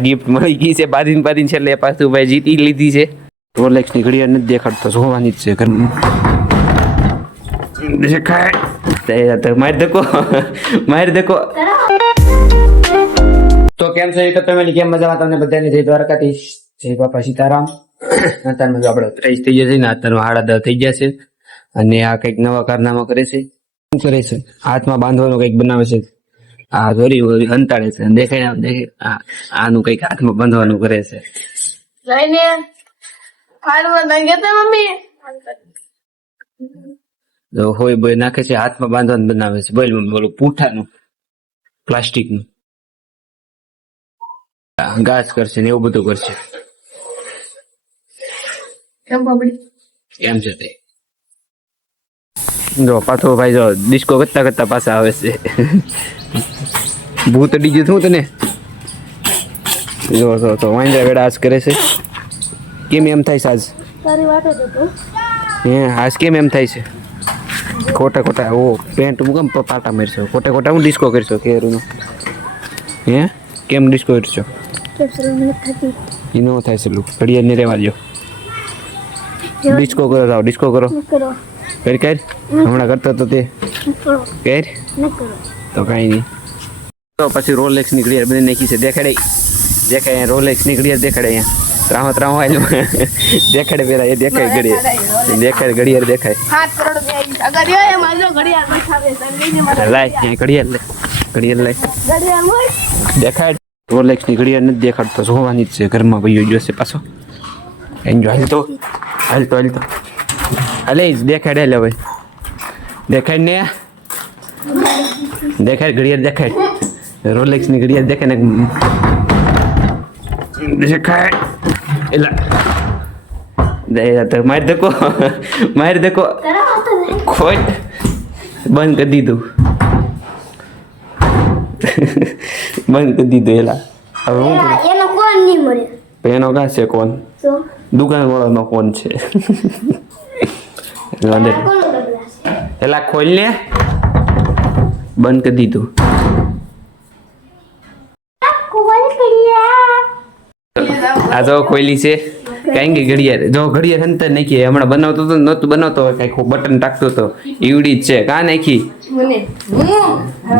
gift મળી ગઈ છે બાંધીને છેલ્લે પાછું ભાઈ જીતી લીધી છે રોલેક્સ ની ઘડિયાળ નથી દેખાડતો જોવાની જ છે ઘરમાં દેખાય મારી દેખો તો કેમ છે તો ફેમિલી કેમ મજામાં તમને બધાને જય દ્વારકાધીશ જય બાપા સીતારામ અત્યારમાં આપણે 30 થઈ જશે ને અત્યારમાં 10:30 થઈ ગયા છે અને આ કઈક નવા કારનામા કરે છે શું કરે છે હાથમાં બાંધવાનું કઈક બનાવે છે આ દોરી હંતાડે છે દેખાય આનું કઈક હાથમાં બાંધવાનું કરે છે હોય બોય નાખે છે હાથમાં બાંધવાનું બનાવે છે બોલ બોલું પૂઠાનું પ્લાસ્ટિકનું ઘાસ કરશે ને એવું બધું કરશે કેમ છે તે જો પાછો ભાઈ જો ડિસ્કો કરતા કરતા પાછા આવે છે ભૂત અડી ગયું છું તને જો તો વાંદરા વેડા આજ કરે છે કેમ એમ થાય છે આજ તારી વાત જ હતો હે આજ કેમ એમ થાય છે ખોટા ખોટા ઓ પેન્ટ મુકમ પાટા મારશો ખોટા ખોટા હું ડિસ્કો કરશો કેરુનો હે કેમ ડિસ્કો કરશો ઈનો થાય છે લુક ઘડિયાળ ને રેવા દો ડિસ્કો કરો જાવ ડિસ્કો કરો કર હમણાં કરતો તો તે કર તો કઈ નહીં તો પછી રોલેક્સ ની ઘડિયાળ બની નાખી છે દેખાડે રોલેક્સ ની ઘડિયાળ દેખાડે અહીંયા ત્રાહો આવેલું દેખાડે પેલા એ દેખાય ઘડિયાળ દેખાય લાય ઘડિયાળ દેખાય રોલેક્સ ની ઘડિયાળ નથી દેખાડતો જોવાની જ છે ઘરમાં ભાઈઓ જોશે પાછો એન્જોય હાલતો અલે દેખાડે લે ભાઈ દેખાડ ને દેખાડ ઘડિયાળ દેખાડ રોલેક્સ ની ઘડિયાળ દેખાય ને દેખાડ એલા મારી દેખો ખોટ બંધ કરી દીધું એલા હવે એનો કોણ નહીં મળે એનો કા છે કોણ દુકાન વાળાનો કોણ છે એલા ખોલ ને બંધ કરી દીધું આ જો ખોલી છે કઈ કે ઘડિયાળ જો ઘડિયાળ અંતર નાખી હમણાં બનાવતો તો નહોતું બનાવતો કઈ બટન ટાકતો તો ઈવડી જ છે કા નાખી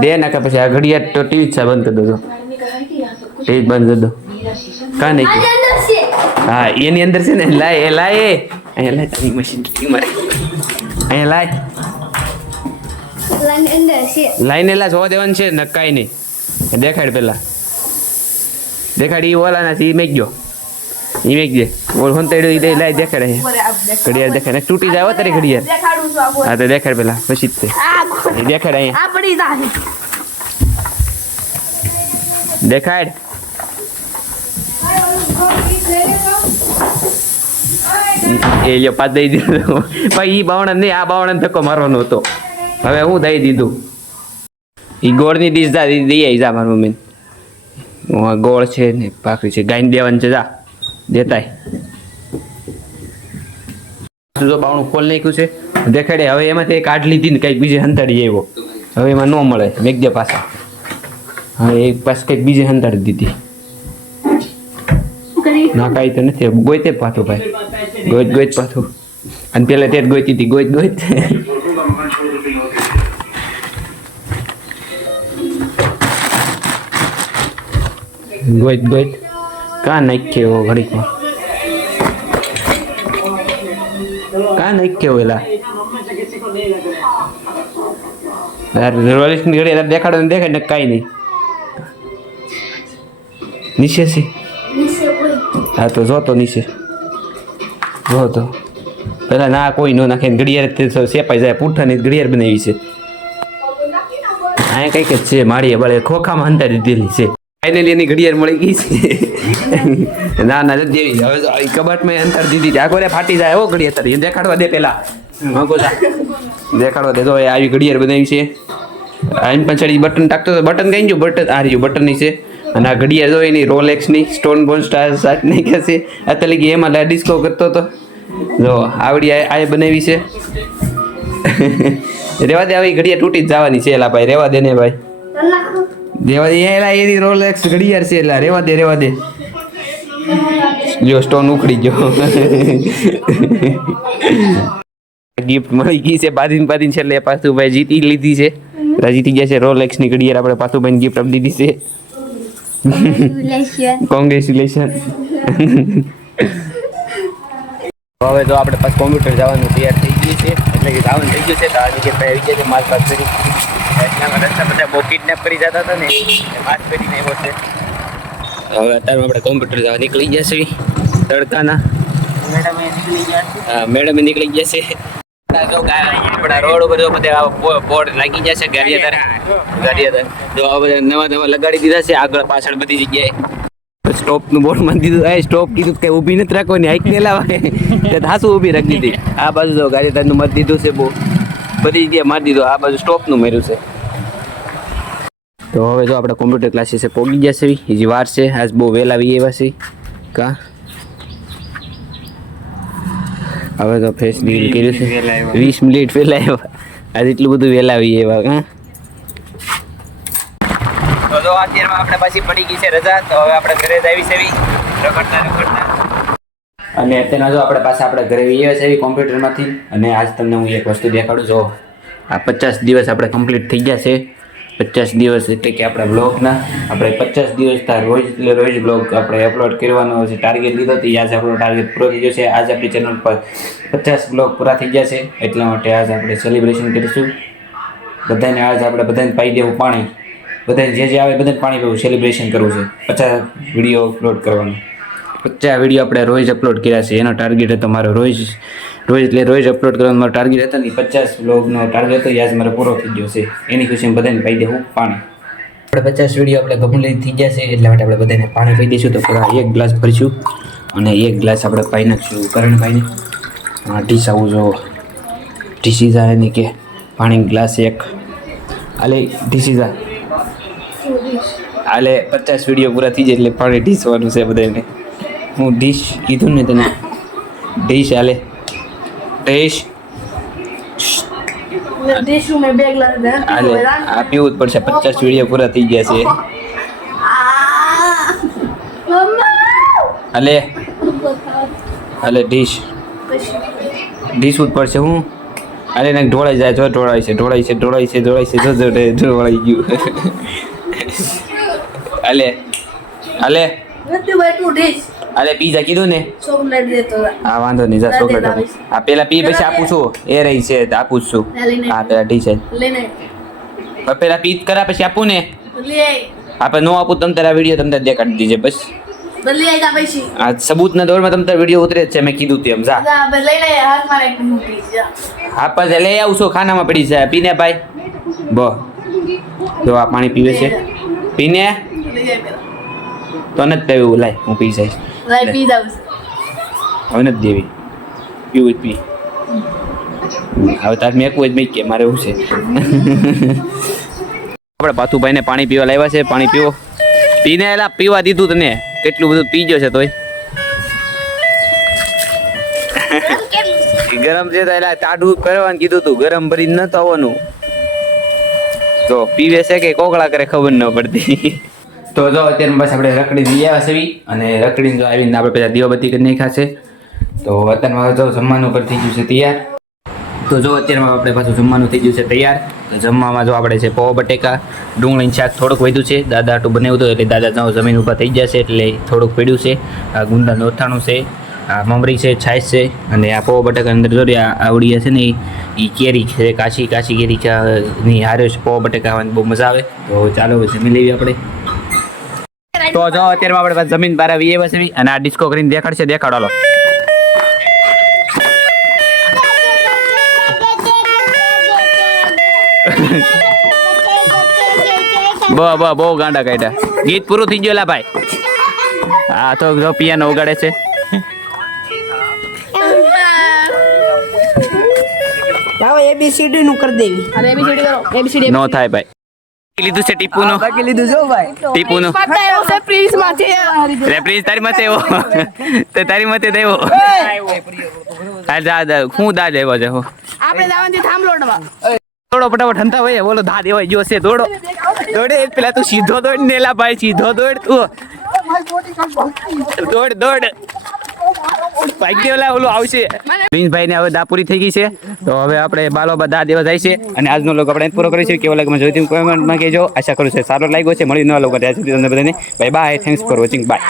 બે નાખા પછી આ ઘડિયાળ તો ટીવી છે બંધ કરી દો ટીવી બંધ કરી દો કા નાખી હા એની અંદર છે ને લાય અહીંયા લાય તારી મશીન મારે અહીંયા લાઈને લા જોવા દેવાનું છે નકાઈ નહીં દેખાડ પેલા દેખાડ ઈ ઓલા નથી મેક દે ઓલ હંતાડ્યો ઈ દે લાય દેખાડ ઘડિયાળ દેખાડ તૂટી જાય તારી ઘડિયાળ હા તો દેખાડ પેલા પછી જ તે દેખાડ અહીંયા દેખાડ એ લ્યો પાછ દઈ દીધું ભાઈ ઈ બાવણા નહીં આ બાવણા ધક્કો મારવાનો હતો હવે હું દઈ દીધું ઈ ગોળની ડીશ દઈ આવી જા મારી મમ્મી ગોળ છે ને પાકડી છે ગાઈને દેવાનું છે જા દેતાય જો બાવણું ખોલ નાખ્યું છે દેખાડે હવે એમાંથી એક આટ લીધી ને કંઈક બીજે હંતાડી આવ્યો હવે એમાં ન મળે મેઘદે પાછા હવે એક પાછ કંઈક બીજે હંતાડી દીધી ના કાંઈ તો નથી ગોઈતે પાછું ભાઈ ગોઈત પાછું અને પેલા તે જ ગોઈતી હતી ગોઈત ગોઈત કાં નાખ્યો ઘડીકમાં કાં નાખ્યો એલા રોલેક્સની ઘડી દેખાડો ને દેખાય ને કાંઈ નહીં નીચે છે હા તો જોતો નીચે જોતો પેલા ના કોઈ નો નાખે ઘડિયાળ સેપાઈ જાય પૂઠાની ઘડિયાળ બનાવી છે અહીંયા કંઈક જ છે માળી બળે ખોખામાં હંતાડી દીધેલી છે ફાઇનલી એની ઘડિયાળ મળી ગઈ છે ના દેવી હવે કબાટમાં અંતર દીધી આખો ફાટી જાય એવો ઘડિયાળ તારી દેખાડવા દે પેલા દેખાડવા દે તો આવી ઘડિયાળ બનાવી છે આમ પાછળ બટન ટાકતો તો બટન કઈ ગયું બટન આ રહ્યું બટન ની છે અને આ ઘડિયાળ જો એની રોલેક્સની સ્ટોન બોન સ્ટાર સાટ નહીં કે છે અત્યારે લગી એમાં ડિસ્કો કરતો હતો જો આવડી આ બનાવી છે રેવા દે આવી ઘડિયાળ તૂટી જ જવાની છે એલા ભાઈ રેવા દે ને ભાઈ દેવા દે એલા એની રોલેક્સ ઘડિયાળ છે એલા રેવા દે જો સ્ટોન ઉખડી ગયો ગિફ્ટ મળી ગઈ છે બાદીન છેલ્લે પાસુભાઈ જીતી લીધી છે જીતી ગયા છે રોલેક્સ ની ઘડિયાળ આપણે પાસુભાઈ ગિફ્ટ આપી દીધી છે કોંગ્રેચ્યુલેશન હવે તો આપણે પાસ કોમ્પ્યુટર જવાનું તૈયાર થઈ ગયું છે એટલે કે જવાનું થઈ ગયું છે તો આ જગ્યાએ આવી ગયા છે માલ પાસ કરી એટલામાં રસ્તા બધા બહુ કિડનેપ કરી જતા હતા ને માસ કરીને આવ્યો છે હવે અત્યારે આપણે કોમ્પ્યુટર જવા નીકળી ગયા છે તડકાના મેડમ નીકળી ગયા છે આપણા રોડ ઉપર બધા બોર્ડ લાગી જશે ગાડીયાદાર જો આ બધા નવા લગાડી દીધા છે આગળ પાછળ બધી જગ્યાએ સ્ટોપ નું બોર્ડ મારી દીધું સ્ટોપ કીધું કઈ ઊભી નથી રાખવાની હાઈક ને લાવે હાસુ ઊભી રાખી દીધી આ બાજુ જો ગાડીદાર નું મત દીધું છે બહુ બધી જગ્યાએ મારી દીધું આ બાજુ સ્ટોપ નું માર્યું છે તો હવે જો આપણે કોમ્પ્યુટર ક્લાસીસે પહોંચી જશે હજી વાર છે આજ બહુ વહેલા આવી એવા છે કા હવે તો ફેસ ડીલ કર્યું છે 20 મિનિટ પહેલા આવ્યા આજ એટલું બધું વહેલા આવી એવા કા તો અત્યારમાં આપણે પાછી પડી ગઈ છે રજા તો હવે આપણે ઘરે જ આવી છે રખડતા અને અત્યારના જો આપણે પાછા આપણે ઘરે આવીએ છે કોમ્પ્યુટરમાંથી અને આજ તમને હું એક વસ્તુ દેખાડું જો આ 50 દિવસ આપણે કમ્પ્લીટ થઈ ગયા છે 50 દિવસ એટલે કે આપણા બ્લોગના આપણે 50 દિવસ રોજ બ્લોગ આપણે અપલોડ કરવાનો છે ટાર્ગેટ લીધો હતો આજ આપણો ટાર્ગેટ પૂરો થઈ ગયો છે આજ આપણી ચેનલ પર 50 બ્લોગ પૂરા થઈ ગયા છે એટલા માટે આજ આપણે સેલિબ્રેશન કરીશું બધાને આજ આપણે બધાને પાઈ દેવું પાણી બધાને જે આવે બધાને પાણી પીવું સેલિબ્રેશન કરવું છે 50 વિડીયો અપલોડ કરવાનો 50 વિડીયો આપણે રોજ અપલોડ કર્યા છે એનો ટાર્ગેટ હતો મારો રોજ અપલોડ કરવાનો મારો ટાર્ગેટ હતો ને 50 બ્લોગનો ટાર્ગેટ હતો આજ મારો પૂરો થઈ ગયો છે એની ખુશીમાં બધાને પાઈ દેવું પાણી આપણે 50 વિડીયો આપણે કમ્પ્લીટ થઈ ગયા છે એટલે માટે આપણે બધાને પાણી પી દઈશું તો પૂરા 1 ગ્લાસ ભરીશું અને 1 ગ્લાસ આપણે પાઈ નાખીશું કરણભાઈને ડીશ આવું જો ડીશીઝા એની કે પાણી ગ્લાસ 1 આલે ડીશીઝા આલે 50 વિડીયો પૂરા થઈ જાય એટલે પાણી ઢીસવાનું છે બધાને હું ડીશ કીધું ને તને ડીશ આલે ડીશ આલે આ પીવું જ પડશે 50 વિડીયો પૂરા થઈ ગયા છે આલે આલે ડીશ ડીશ જ પડશે હું આલે ને ઢોળાઈ જાય જો ઢોળાઈ છે ઢોળાઈ ગયું આલે આલે અરે પીઝા કીધું ને ચોકલેટ દેતો હા વાંધો નહીં જા ચોકલેટ આ પેલા પી પછી આપું છું એ રહી છે આપું છું હા પેલા ઠીક છે લઈને પેલા પી કરા પછી આપું ને આપણે નો આપું તમ તારા વિડીયો તમને દેખાડી દીજે બસ આ સબૂત ના દોરમાં તમ તારા વિડીયો ઉતરે જ છે મેં કીધું તેમ જા હા પછી લઈ આવું છું ખાનામાં પડી છે પીને ભાઈ બો જો આ પાણી પીવે છે પીને તો નથી દેવું લાય હું પી જઈશ હવે નથી દેવી પીવું જ પી હવે તાર મેકવું જ મેં કે મારે એવું છે આપણે પાથુભાઈને પાણી પીવા લાવ્યા છે પાણી પીવો પીને એલા પીવા દીધું તને કેટલું બધું પી ગયો છે તોય ગરમ છે તો એલા ટાઢું કરવાનું કીધું તું ગરમ ભરીને નતો આવવાનું તો પીવે છે કે કોકળા કરે ખબર ન પડતી તો જો અત્યારે બસ આપણે રખડી લઈ આવ્યા છે અને રખડીને જો આવીને આપણે પેલા દીવાબત્તી કરી નાખ્યા છે તો અત્યારમાં જો જમવાનું પર થઈ ગયું છે તૈયાર તો જો અત્યારમાં આપણે પાછું જમવાનું થઈ ગયું છે તૈયાર તો જમવામાં જો આપણે છે પૌવા બટેકા ડુંગળીનું શાક થોડુંક વધ્યું છે દાદા આટલું બનાવ્યું હતું એટલે દાદા જો જમીન ઉપર થઈ જશે એટલે થોડુંક પડ્યું છે આ ગુંદાનું અથાણું છે આ મમરી છે છાશ છે અને આ પૌવા બટેકા અંદર જો આવડી છે ને એ કેરી છે કાચી કેરી ની હારે છે પૌવા બટેકા ખાવાની બહુ મજા આવે તો ચાલો જમી લેવી આપણે તો જો અત્યારમાં આપણે જમીન બહાર આવીએ બસ અને આ ડિસ્કો કરીને દેખાડશે દેખાડો હાલો બહુ ગાંડા કાઢ્યા ગીત પૂરું થઈ ગયું ભાઈ હા તો જો પિયાનો વગાડે છે ABCD નું કરી દેવી નો થાય ભાઈ લીધું છે ટીપુનો બાકી લીધું જો ભાઈ ટીપુનો પ્રિન્સ તારી માથે એવો તો તારી માથે દેવો હા દા હું દા દેવો છે આપણે દાવાથી થાંભલોડવા દોડો ફટાફટ હંતા હોય બોલો દા દેવાય ગયો છે દોડો દોડે પેલા તું સીધો દોડ ને એલા ભાઈ સીધો દોડ તું દોડ ભાગ્ય ઓલા ઓલું આવશે પ્રિન્સભાઈ ને હવે દા પૂરી થઈ ગઈ છે તો હવે આપણે બાલો દા દેવા જાય છે અને આજનો લોક આપણે પૂરો કરીશું કેવો લાગે મને જોઈતી કોમેન્ટમાં કહેજો આશા કરું છું સારો લાગ્યો છે મળી નવા લોકો ત્યાં સુધી તમને બધાને bye bye thanks for watching bye